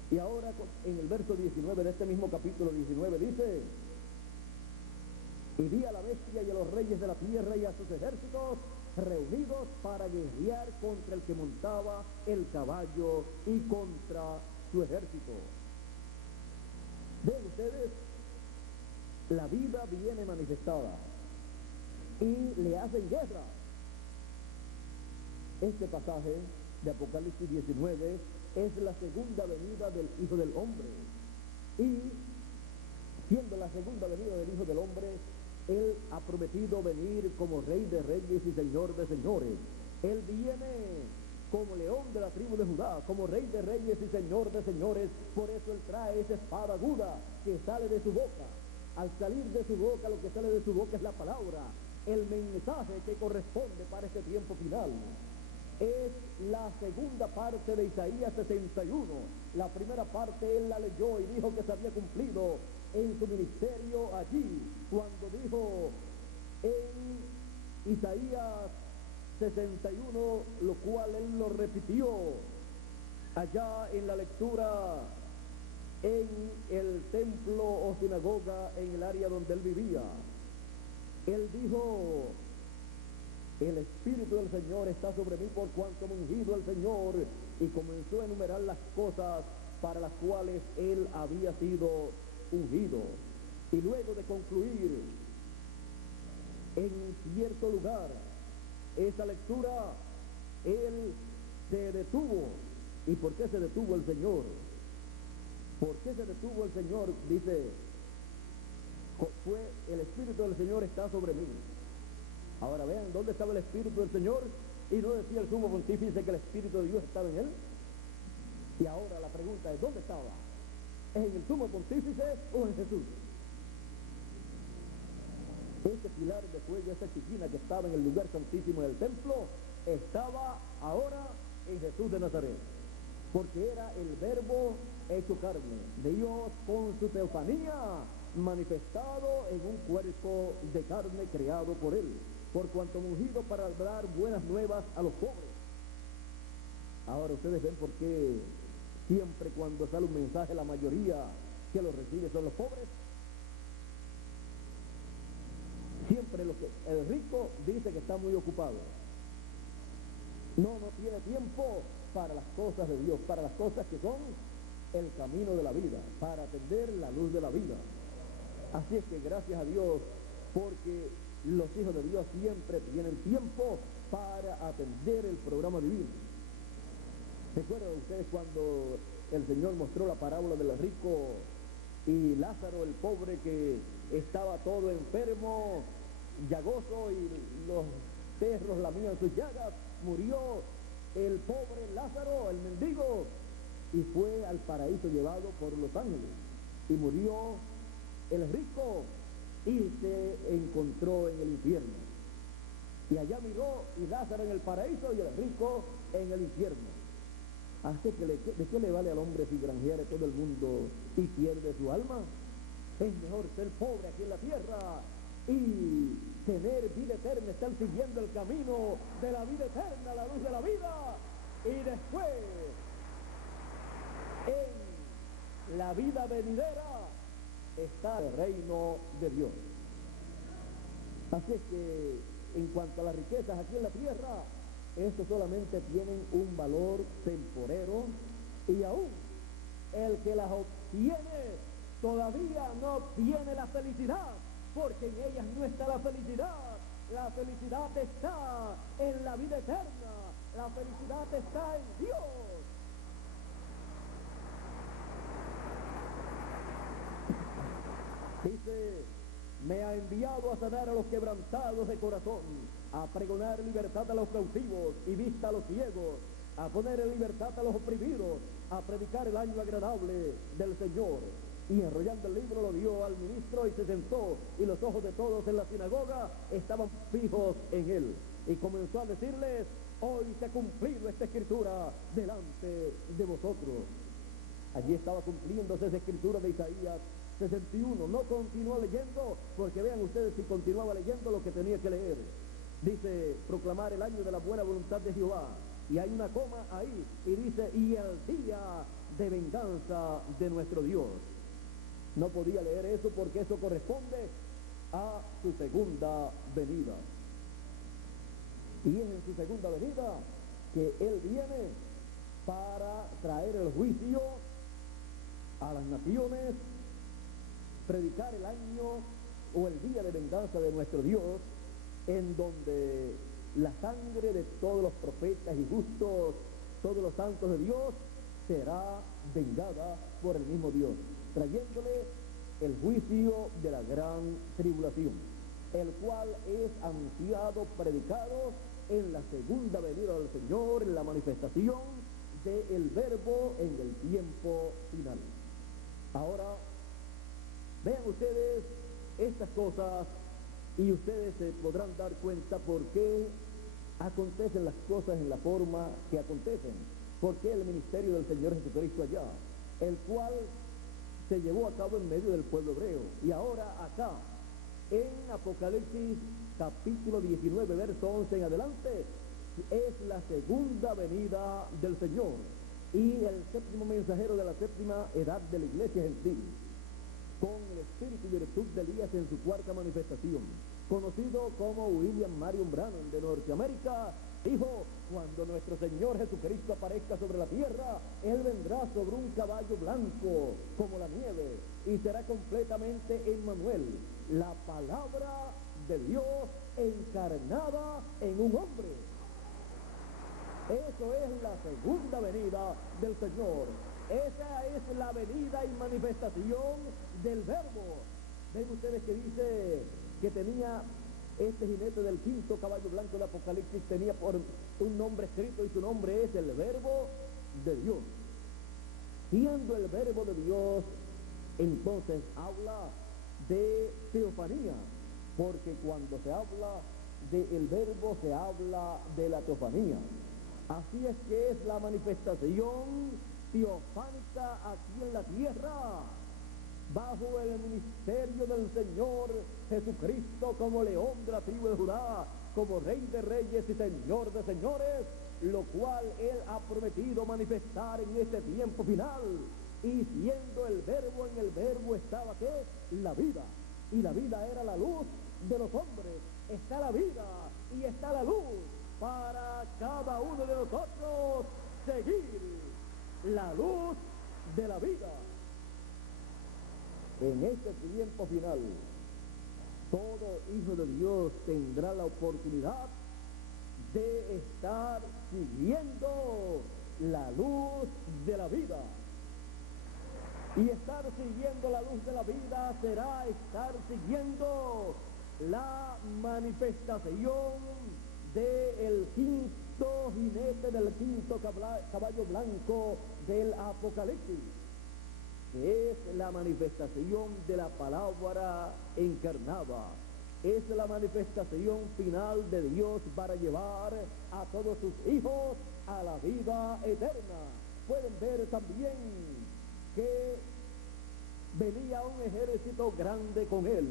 Y ahora en el verso 19 de este mismo capítulo 19 dice: y vi a la bestia y a los reyes de la tierra y a sus ejércitos reunidos para guerrear contra el que montaba el caballo y contra su ejército. Ven ustedes, la vida viene manifestada y le hacen guerra. Este pasaje de Apocalipsis 19 es la segunda venida del Hijo del Hombre, y siendo la segunda venida del Hijo del Hombre, él ha prometido venir como Rey de Reyes y Señor de Señores. Él viene como león de la tribu de Judá, como Rey de Reyes y Señor de Señores. Por eso él trae esa espada aguda que sale de su boca. Al salir de su boca, lo que sale de su boca es la palabra, el mensaje que corresponde para este tiempo final. Es la segunda parte de Isaías 61. La primera parte él la leyó y dijo que se había cumplido en su ministerio allí, cuando dijo: en Isaías 61, lo cual él lo repitió allá en la lectura en el templo o sinagoga en el área donde él vivía. Él dijo: el Espíritu del Señor está sobre mí por cuanto me ha ungido el Señor, y comenzó a enumerar las cosas para las cuales él había sido ungido. Y luego de concluir en cierto lugar esa lectura, él se detuvo. ¿Y por qué se detuvo el Señor? ¿Por qué se detuvo el Señor? Dice: fue el Espíritu del Señor está sobre mí. Ahora vean, ¿dónde estaba el Espíritu del Señor? Y no decía el sumo pontífice que el Espíritu de Dios estaba en él. Y ahora la pregunta es: ¿dónde estaba? ¿En el sumo pontífice o en Jesús? Ese pilar de fuego, esa chiquina que estaba en el lugar santísimo del templo, estaba ahora en Jesús de Nazaret, porque era el Verbo hecho carne, Dios con su teofanía manifestado en un cuerpo de carne creado por él, por cuanto ungido para dar buenas nuevas a los pobres. Ahora ustedes ven por qué siempre cuando sale un mensaje la mayoría que lo recibe son los pobres. Siempre el rico dice que está muy ocupado. No tiene tiempo para las cosas de Dios, para las cosas que son el camino de la vida, para atender la luz de la vida. Así es que gracias a Dios, porque los hijos de Dios siempre tienen tiempo para atender el programa divino. ¿Recuerdan ustedes cuando el Señor mostró la parábola del rico y Lázaro, el pobre, que estaba todo enfermo, llagoso, y los perros lamían sus llagas? Murió el pobre Lázaro, el mendigo, y fue al paraíso llevado por los ángeles. Y murió el rico y se encontró en el infierno. Y allá miró, y Lázaro en el paraíso y el rico en el infierno. Así que ¿de qué le vale al hombre si granjeare todo el mundo y pierde su alma? Es mejor ser pobre aquí en la tierra y tener vida eterna, estar siguiendo el camino de la vida eterna, la luz de la vida, y después en la vida venidera está el reino de Dios. Así es que en cuanto a las riquezas aquí en la tierra, estos solamente tienen un valor temporero, y aún el que las obtiene todavía no obtiene la felicidad, porque en ellas no está la felicidad. La felicidad está en la vida eterna, la felicidad está en Dios. Dice: me ha enviado a sanar a los quebrantados de corazón, a pregonar libertad a los cautivos y vista a los ciegos, a poner en libertad a los oprimidos, a predicar el año agradable del Señor. Y enrollando el libro lo dio al ministro y se sentó, y los ojos de todos en la sinagoga estaban fijos en él. Y comenzó a decirles: hoy se ha cumplido esta escritura delante de vosotros. Allí estaba cumpliéndose esa escritura de Isaías 61. No continuó leyendo, porque vean ustedes, si continuaba leyendo lo que tenía que leer. Dice: proclamar el año de la buena voluntad de Jehová, y hay una coma ahí, y dice: y el día de venganza de nuestro Dios. No podía leer eso porque eso corresponde a su segunda venida. Y es en su segunda venida que Él viene para traer el juicio a las naciones, predicar el año o el día de venganza de nuestro Dios, en donde la sangre de todos los profetas y justos, todos los santos de Dios, será vengada por el mismo Dios, trayéndole el juicio de la gran tribulación, el cual es anunciado, predicado en la segunda venida del Señor, en la manifestación del Verbo en el tiempo final. Ahora, vean ustedes estas cosas y ustedes se podrán dar cuenta por qué acontecen las cosas en la forma que acontecen. ¿Por qué el ministerio del Señor Jesucristo allá, el cual se llevó a cabo en medio del pueblo hebreo, y ahora acá en Apocalipsis capítulo 19, verso 11 en adelante, es la segunda venida del Señor y el séptimo mensajero de la séptima edad de la iglesia gentil, con el espíritu y virtud de Elías en su cuarta manifestación, conocido como William Marion Branham de Norteamérica, dijo: cuando nuestro Señor Jesucristo aparezca sobre la tierra, Él vendrá sobre un caballo blanco como la nieve y será completamente Emmanuel, la palabra de Dios encarnada en un hombre. Eso es la segunda venida del Señor. Esa es la venida y manifestación del Verbo. Ven ustedes que dice que tenía este jinete del quinto caballo blanco de Apocalipsis, tenía por un nombre escrito y su nombre es el Verbo de Dios. Siendo el Verbo de Dios, entonces habla de teofanía, porque cuando se habla del Verbo se habla de la teofanía. Así es que es la manifestación teofánica aquí en la tierra, bajo el ministerio del Señor Jesucristo como león de la tribu de Judá, como Rey de reyes y Señor de señores, lo cual Él ha prometido manifestar en este tiempo final. Y siendo el Verbo, en el Verbo estaba ¿qué? La vida, y la vida era la luz de los hombres. Está la vida y está la luz para cada uno de nosotros seguir la luz de la vida. En este tiempo final, todo hijo de Dios tendrá la oportunidad de estar siguiendo la luz de la vida. Y estar siguiendo la luz de la vida será estar siguiendo la manifestación del quinto jinete, del quinto caballo blanco del Apocalipsis, que es la manifestación de la palabra encarnada. Es la manifestación final de Dios para llevar a todos sus hijos a la vida eterna. Pueden ver también que venía un ejército grande con él.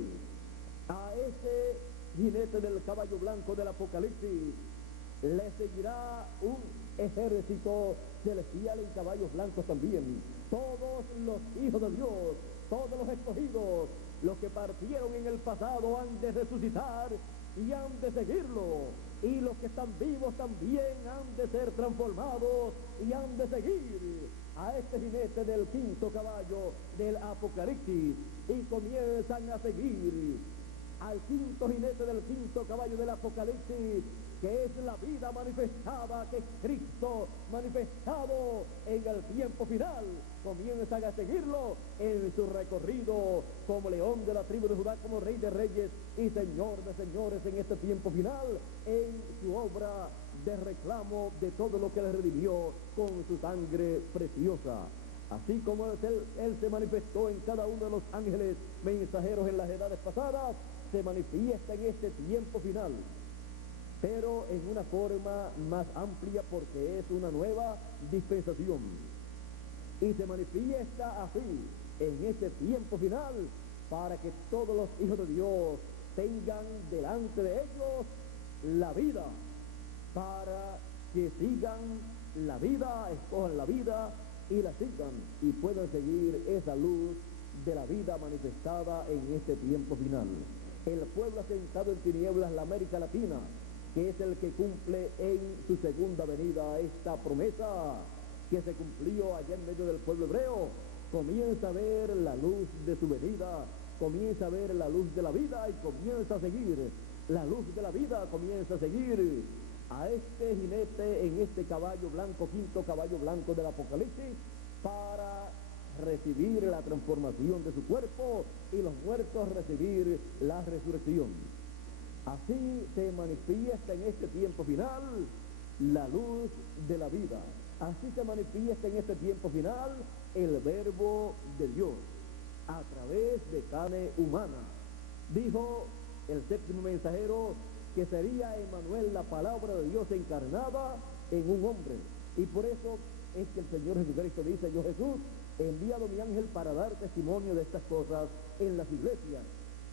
A ese jinete del caballo blanco del Apocalipsis le seguirá un ejército celestial en caballos blancos también. Todos los hijos de Dios, todos los escogidos, los que partieron en el pasado han de resucitar y han de seguirlo, y los que están vivos también han de ser transformados y han de seguir a este jinete del quinto caballo del Apocalipsis, y comienzan a seguir al quinto jinete del quinto caballo del Apocalipsis, que es la vida manifestada, que es Cristo manifestado en el tiempo final. Comienzan a seguirlo en su recorrido como león de la tribu de Judá, como Rey de reyes y Señor de señores en este tiempo final, en su obra de reclamo de todo lo que le redimió con su sangre preciosa. Así como él se manifestó en cada uno de los ángeles mensajeros en las edades pasadas, se manifiesta en este tiempo final, pero en una forma más amplia, porque es una nueva dispensación. Y se manifiesta así en este tiempo final para que todos los hijos de Dios tengan delante de ellos la vida, para que sigan la vida, escojan la vida y la sigan y puedan seguir esa luz de la vida manifestada en este tiempo final. El pueblo asentado en tinieblas, la América Latina, que es el que cumple en su segunda venida esta promesa que se cumplió allá en medio del pueblo hebreo, comienza a ver la luz de su venida, comienza a ver la luz de la vida y comienza a seguir la luz de la vida, comienza a seguir a este jinete en este caballo blanco, quinto caballo blanco del Apocalipsis, para recibir la transformación de su cuerpo y los muertos recibir la resurrección. Así se manifiesta en este tiempo final la luz de la vida. Así se manifiesta en este tiempo final el Verbo de Dios a través de carne humana. Dijo el séptimo mensajero que sería Emmanuel, la palabra de Dios encarnada en un hombre. Y por eso es que el Señor Jesucristo dice: yo, Jesús, he enviado mi ángel para dar testimonio de estas cosas en las iglesias.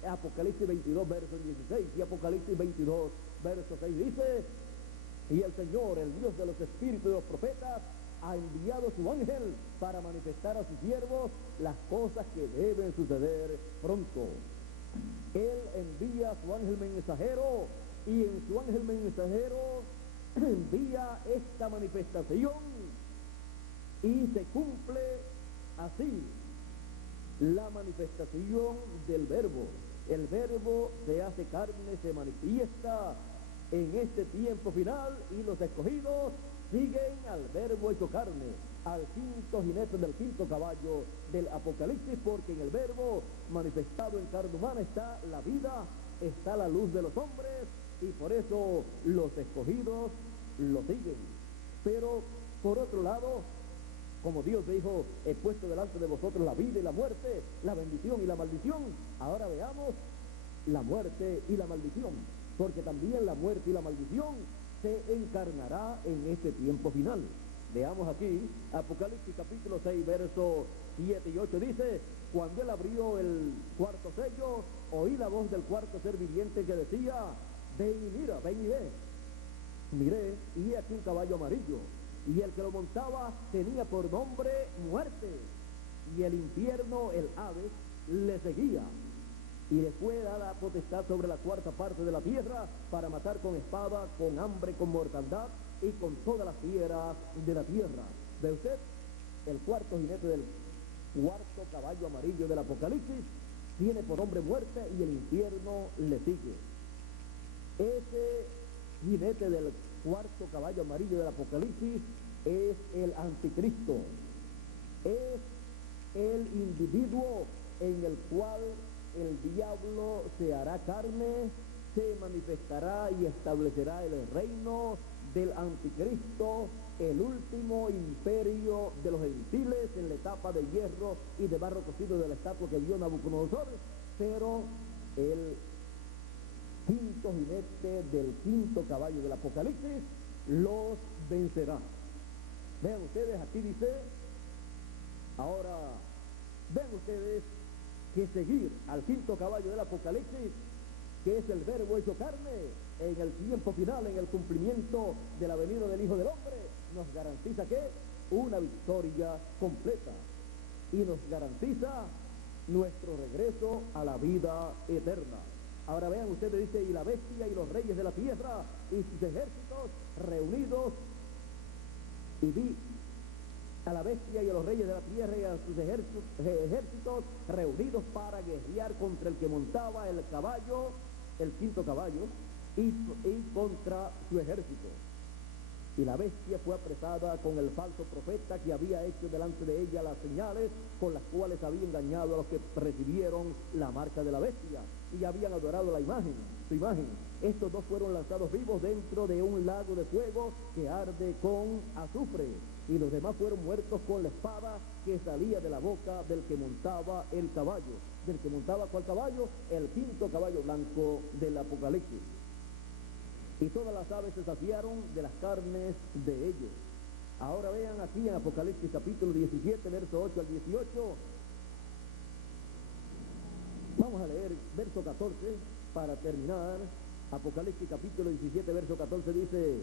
Apocalipsis 22, verso 16, y Apocalipsis 22, verso 6 dice: y el Señor, el Dios de los espíritus de los profetas, ha enviado su ángel para manifestar a sus siervos las cosas que deben suceder pronto. Él envía a su ángel mensajero, y en su ángel mensajero envía esta manifestación, y se cumple así la manifestación del Verbo. El Verbo se hace carne, se manifiesta en este tiempo final, y los escogidos siguen al Verbo hecho carne, al quinto jinete del quinto caballo del Apocalipsis, porque en el Verbo manifestado en carne humana está la vida, está la luz de los hombres, y por eso los escogidos lo siguen. Pero por otro lado, como Dios dijo: he puesto delante de vosotros la vida y la muerte, la bendición y la maldición. Ahora veamos la muerte y la maldición, porque también la muerte y la maldición se encarnará en este tiempo final. Veamos aquí, Apocalipsis capítulo 6, versos 7 y 8 dice: cuando él abrió el cuarto sello, oí la voz del cuarto ser viviente que decía: ven y mira, ven y ve. Miré, y he aquí un caballo amarillo, y el que lo montaba tenía por nombre Muerte, y el infierno, el Hades, le seguía, y le fue dada potestad sobre la cuarta parte de la tierra para matar con espada, con hambre, con mortandad y con todas las fieras de la tierra. ¿Ve usted? El cuarto jinete del cuarto caballo amarillo del Apocalipsis tiene por nombre Muerte, y el infierno le sigue. Ese jinete del cuarto caballo amarillo del Apocalipsis es el anticristo, es el individuo en el cual el diablo se hará carne, se manifestará y establecerá el reino del anticristo, el último imperio de los gentiles en la etapa de hierro y de barro cocido de la estatua que vio Nabucodonosor. Pero el quinto jinete del quinto caballo del Apocalipsis los vencerá. Vean ustedes, aquí dice, ahora, vean ustedes que seguir al quinto caballo del Apocalipsis, que es el Verbo hecho carne, en el tiempo final, en el cumplimiento de la venida del Hijo del Hombre, nos garantiza que una victoria completa, y nos garantiza nuestro regreso a la vida eterna. Ahora vean ustedes, dice: y la bestia y los reyes de la tierra y sus ejércitos reunidos, y vi a la bestia y a los reyes de la tierra y a sus ejércitos reunidos para guerrear contra el que montaba el caballo, el quinto caballo, y contra su ejército. Y la bestia fue apresada con el falso profeta que había hecho delante de ella las señales con las cuales había engañado a los que recibieron la marca de la bestia y habían adorado la imagen, su imagen. Estos dos fueron lanzados vivos dentro de un lago de fuego que arde con azufre, y los demás fueron muertos con la espada que salía de la boca del que montaba el caballo. ¿Del que montaba cuál caballo? El quinto caballo blanco del Apocalipsis. Y todas las aves se saciaron de las carnes de ellos. Ahora vean aquí en Apocalipsis capítulo 17, verso 8 al 18. Vamos a leer verso 14 para terminar. Apocalipsis capítulo 17, verso 14 dice,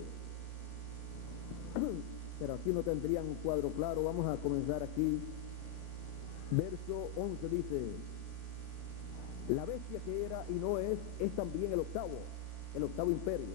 pero aquí no tendrían un cuadro claro, vamos a comenzar aquí. Verso 11 dice: la bestia que era y no es también el octavo imperio,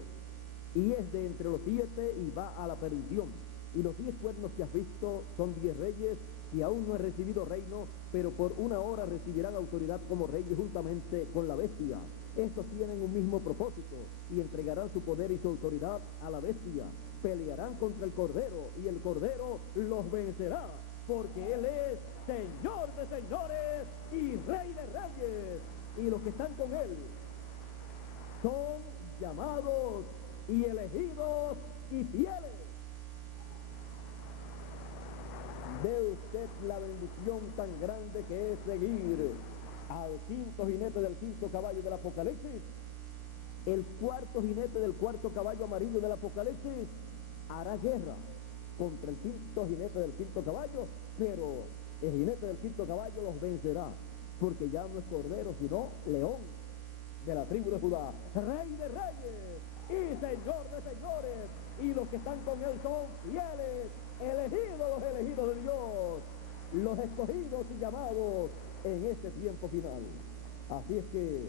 y es de entre los 7 y va a la perdición. Y los 10 cuernos que has visto son 10 reyes que aún no han recibido reino, pero por una hora recibirán autoridad como reyes juntamente con la bestia. Estos tienen un mismo propósito y entregarán su poder y su autoridad a la bestia. Pelearán contra el Cordero y el Cordero los vencerá, porque Él es Señor de señores y Rey de reyes. Y los que están con Él son llamados y elegidos y fieles. Ve usted la bendición tan grande que es seguir al quinto jinete del quinto caballo del Apocalipsis. El cuarto jinete del cuarto caballo amarillo del Apocalipsis hará guerra contra el quinto jinete del quinto caballo, pero el jinete del quinto caballo los vencerá. porque ya no es cordero, sino león de la tribu de Judá, rey de reyes y señor de señores, y los que están con él son fieles, elegidos, los elegidos de Dios, los escogidos y llamados en este tiempo final. Así es que,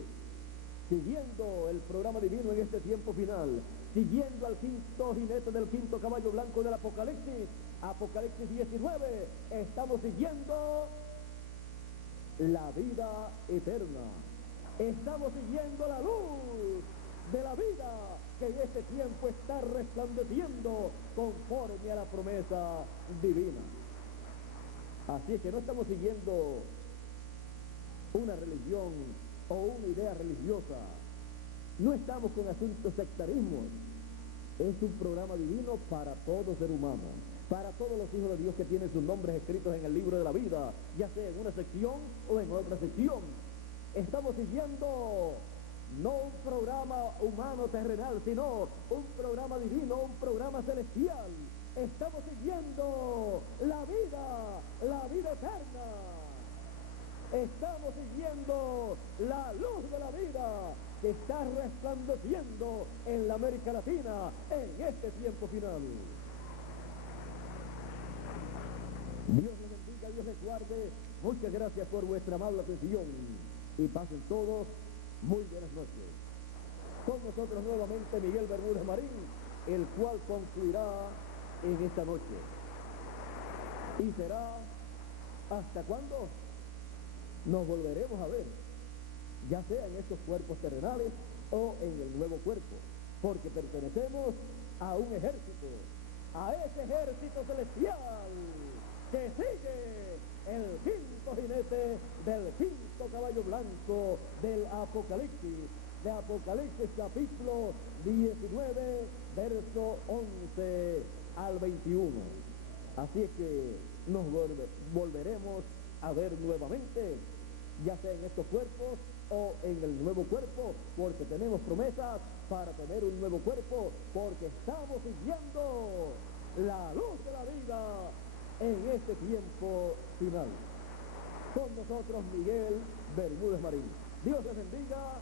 siguiendo el programa divino en este tiempo final, siguiendo al quinto jinete del quinto caballo blanco del Apocalipsis, Apocalipsis 19, estamos siguiendo la vida eterna. Estamos siguiendo la luz de la vida que en este tiempo está resplandeciendo conforme a la promesa divina. Así es que no estamos siguiendo una religión o una idea religiosa. No estamos con asuntos sectarismos. Es un programa divino para todo ser humano, para todos los hijos de Dios que tienen sus nombres escritos en el libro de la vida, ya sea en una sección o en otra sección. Estamos siguiendo no un programa humano terrenal, sino un programa divino, un programa celestial. Estamos siguiendo la vida eterna. Estamos siguiendo la luz de la vida que está resplandeciendo en la América Latina en este tiempo final. Dios les bendiga, Dios les guarde. Muchas gracias por vuestra amable atención y pasen todos muy buenas noches. Con nosotros nuevamente Miguel Bermúdez Marín, el cual concluirá en esta noche. Y será ¿hasta cuándo? Nos volveremos a ver, ya sea en estos cuerpos terrenales o en el nuevo cuerpo, porque pertenecemos a un ejército, a ese ejército celestial que sigue el quinto jinete del quinto caballo blanco del Apocalipsis, de Apocalipsis capítulo 19, verso 11 al 21. Así es que nos volveremos a ver nuevamente, ya sea en estos cuerpos o en el nuevo cuerpo, porque tenemos promesas para tener un nuevo cuerpo, porque estamos siguiendo la luz de la vida en este tiempo final. Con nosotros Miguel Bermúdez Marín. Dios les bendiga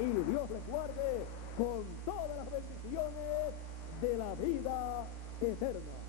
y Dios les guarde con todas las bendiciones de la vida eterna.